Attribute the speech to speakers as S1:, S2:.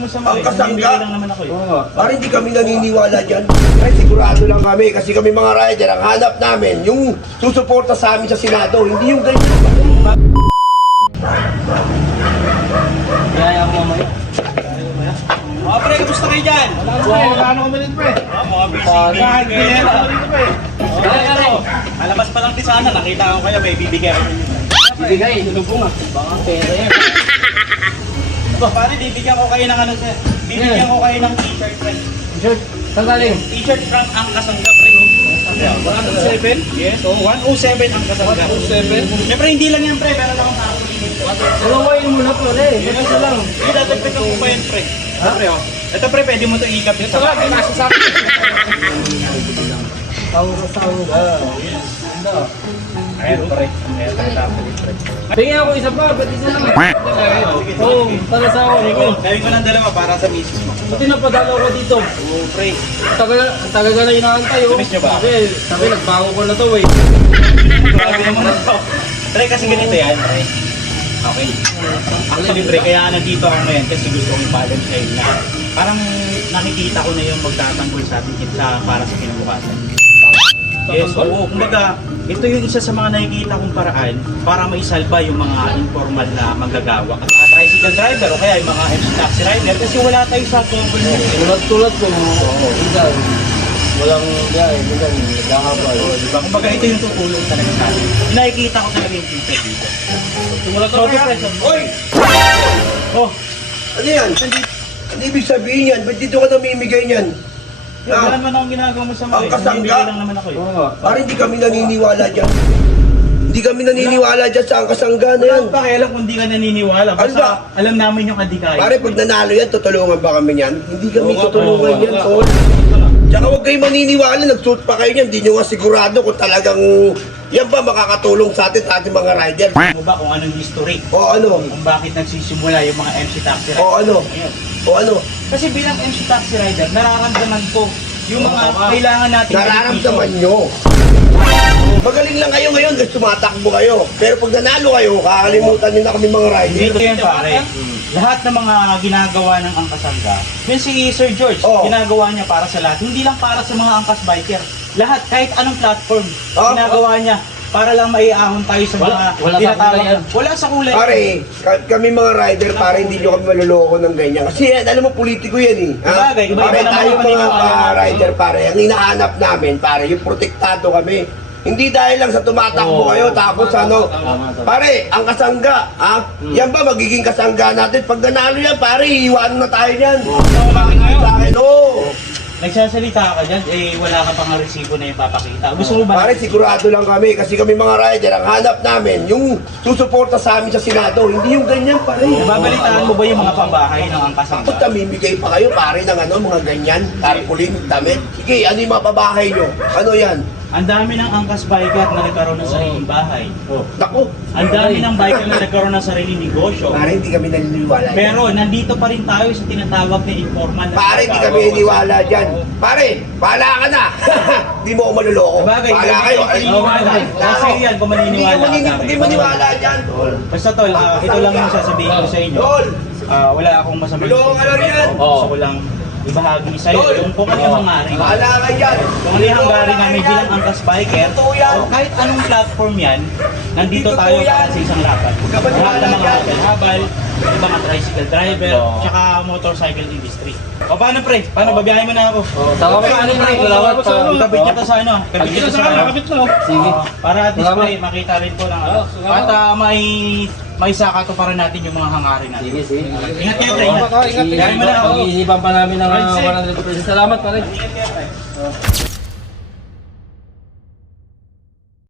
S1: Ang kasangga,
S2: lang naman ako eh.
S1: parang hindi kami naniniwala dyan. Ay, sigurado lang kami kasi kami mga rider, ang hanap namin, yung susuporta sa amin sa Senado, hindi yung ganyan.
S2: Kaya ako mamaya. Mga pre, kamusta kayo dyan?
S3: Ano kami din, pre?
S2: Mga busy. Alabas pa lang din sana, nakita ko kaya may bibigay ako ninyo.
S3: Bibigay, lubong ah. Baka pera yan.
S2: Pare, bibigyan ko kayo ng ano, sir. Bibigyan ko kayo ng t-shirt, pre.
S3: T-shirt, saan galing?
S2: T-shirt from ang kasangga, pre. 107? Yes, oh, 107 ang kasangga. 107? Siyempre, hindi lang yan, pre. Meron akong nakakulitin.
S3: Dalawain mo na, pre. Ganito lang.
S2: Hindi, dadagdagan ko pa yan, pre. Ha, pre, oh. Ito, pre, pwede mo ito ikap dito.
S3: Ito nga, nasa sa akin. Sangga. Ganda.
S2: Ayun, pre. Ayun, pre.
S3: Tingin ako isa pa, ba't isa lang? Oo, para sa ako.
S2: Gawin ko ng dalawa para sa misis mo.
S3: Buti napadalaw ko dito.
S2: Oo, pre.
S3: Tagal ka na inaantay, oh.
S2: Miss nyo ba?
S3: Sabi, nagbago ko na to, eh.
S2: Grabe naman ito. Pre, kasi ganito yan, pre. Okay. Actually, pre, kaya nandito ako ngayon kasi gusto kong i-balance kayo na parang nakikita ko na yung magtatanggol sa atin para sa kinabukasan. Yes, oo. Kumbaga, ito yung isa sa mga nakikita kong paraan para maisalba yung mga informal na manggagawa. At mga tricycle driver o kaya yung mga MC taxi rider kasi wala tayo sa government.
S3: Tulad ko, minsan, walang biyahe, minsan, nagkakabal.
S2: Diba? Kumbaga, ito yung tutulong talaga sa atin. Nakikita ko talaga yung future dito. So,
S1: Hoy!
S2: Oh,
S1: Ano yan? Ano ibig sabihin yan? Ba't dito ka namimigay niyan?
S2: wala naman akong ginagawa mo sa mga
S1: Ang kasangga.
S2: Bibigay lang naman ako eh.
S1: Parang hindi kami naniniwala dyan. Hindi kami naniniwala dyan sa ang kasangga na yan.
S2: Wala pa kailan kung di ka naniniwala.
S1: Ano ba?
S2: Basta alam namin yung kadikayan.
S1: Pare, pag nanalo yan, tutulungan ba kami yan? Hindi kami tutulungan yan, tol. Tsaka huwag kayo maniniwala, nagsuot pa kayo yan. Hindi nyo nga sigurado kung talagang yan ba makakatulong sa ating mga rider.
S2: Alam mo ba kung anong history?
S1: O ano?
S2: Kung bakit nagsisimula yung mga MC taxi rider?
S1: O ano?
S2: Ayun.
S1: O ano?
S2: Kasi bilang MC taxi rider, nararamdaman ko yung mga kailangan natin.
S1: Nararamdaman nyo. Magaling lang kayo ngayon kasi tumatakbo kayo. Pero pag nanalo kayo, kakalimutan nyo na kami mga rider.
S2: Dito yan pare. Lahat ng mga ginagawa ng Angkas Sangga, yun si Sir George,
S1: Oo.
S2: ginagawa niya para sa lahat. Hindi lang para sa mga Angkas biker. Lahat, kahit anong platform,
S1: Oo.
S2: ginagawa niya para lang maiahon tayo sa mga
S3: Wala sa
S2: tinatawag
S3: kulay yan.
S2: na- Wala sa kulay.
S1: Pare, kami mga rider, pare, hindi nyo kami maluloko ng ganyan. Kasi yan, alam mo, politiko yan eh.
S2: Sabagay, iba-iba
S1: Pare,
S2: naman
S1: tayo
S2: yung
S1: mga
S2: paniniwala.
S1: rider, pare, ang hinahanap namin, pare, yung protektado kami. Hindi dahil lang sa tumatakbo kayo, tapos ano, pare, ang kasangga, yan ba magiging kasangga natin? Pag nanalo yan, pare, iiwanan na tayo yan. Sa akin, oo.
S2: Nagsasalita ka dyan, eh wala ka pang resibo na ipapakita. Gusto mo ba?
S1: Pare, sigurado lang kami kasi kami mga rider, ang hanap namin, yung susuporta sa amin sa Senado, hindi yung ganyan, pare.
S2: Nababalitaan mo ba yung mga pabahay ng Angkas
S1: Bakit
S2: Sangga?
S1: namimigay pa kayo, pare, ng ano, mga ganyan, tarpaulin, damit? Sige, ano yung mga pabahay nyo? Ano yan?
S2: Ang dami ng Angkas biker na nagkaroon ng sariling bahay.
S1: Naku,
S2: Ang dami ng biker na nagkaroon ng sariling negosyo.
S1: pare, hindi kami naniniwala.
S2: Pero nandito pa rin tayo sa tinatawag na informal na
S1: Pare, hindi kami naniniwala dyan. Pare, bahala ka na. Hindi mo ako maluloko.
S2: Sabagay,
S1: Bahala kayo. Ay,
S2: Kasi yan, kung maniniwala ka
S1: Hindi
S2: namin.
S1: maniwala dyan, tol.
S2: Basta tol, ito lang yung sasabihin ko sa inyo.
S1: Tol,
S2: Wala akong masamang
S1: Tulungan ka lang yan.
S2: Gusto ko lang ibahagi sa'yo
S1: Tol.
S2: kung ano yung hangarin.
S1: bahala ka dyan.
S2: Kung ano yung hangarin namin bilang Angkas Biker,
S1: Totoo yan.
S2: o kahit anong platform yan, nandito
S1: Totoo
S2: tayo
S1: yan.
S2: para sa isang lapat.
S1: Huwag ka maniwala
S2: Lahat ng mga
S1: dyan.
S2: habal, yung mga tricycle driver, tsaka motorcycle industry. O paano pre? Paano babiyahin mo na ako?
S3: Tama pa, ano pre? Salamat pa.
S2: Kabit niya to sa ano? Kabit niya to sa ano?
S3: Sige.
S2: Para at least
S3: Salamat.
S2: pre, makita rin po ng ano. At may saka to para natin yung mga hangarin natin.
S3: Sige, sige.
S2: Ingat kayo pre, ingat. Babiyahin mo na ako.
S3: Pag-iisipan pa namin ng 100%. Salamat, pare.
S2: Ingat kayo pre.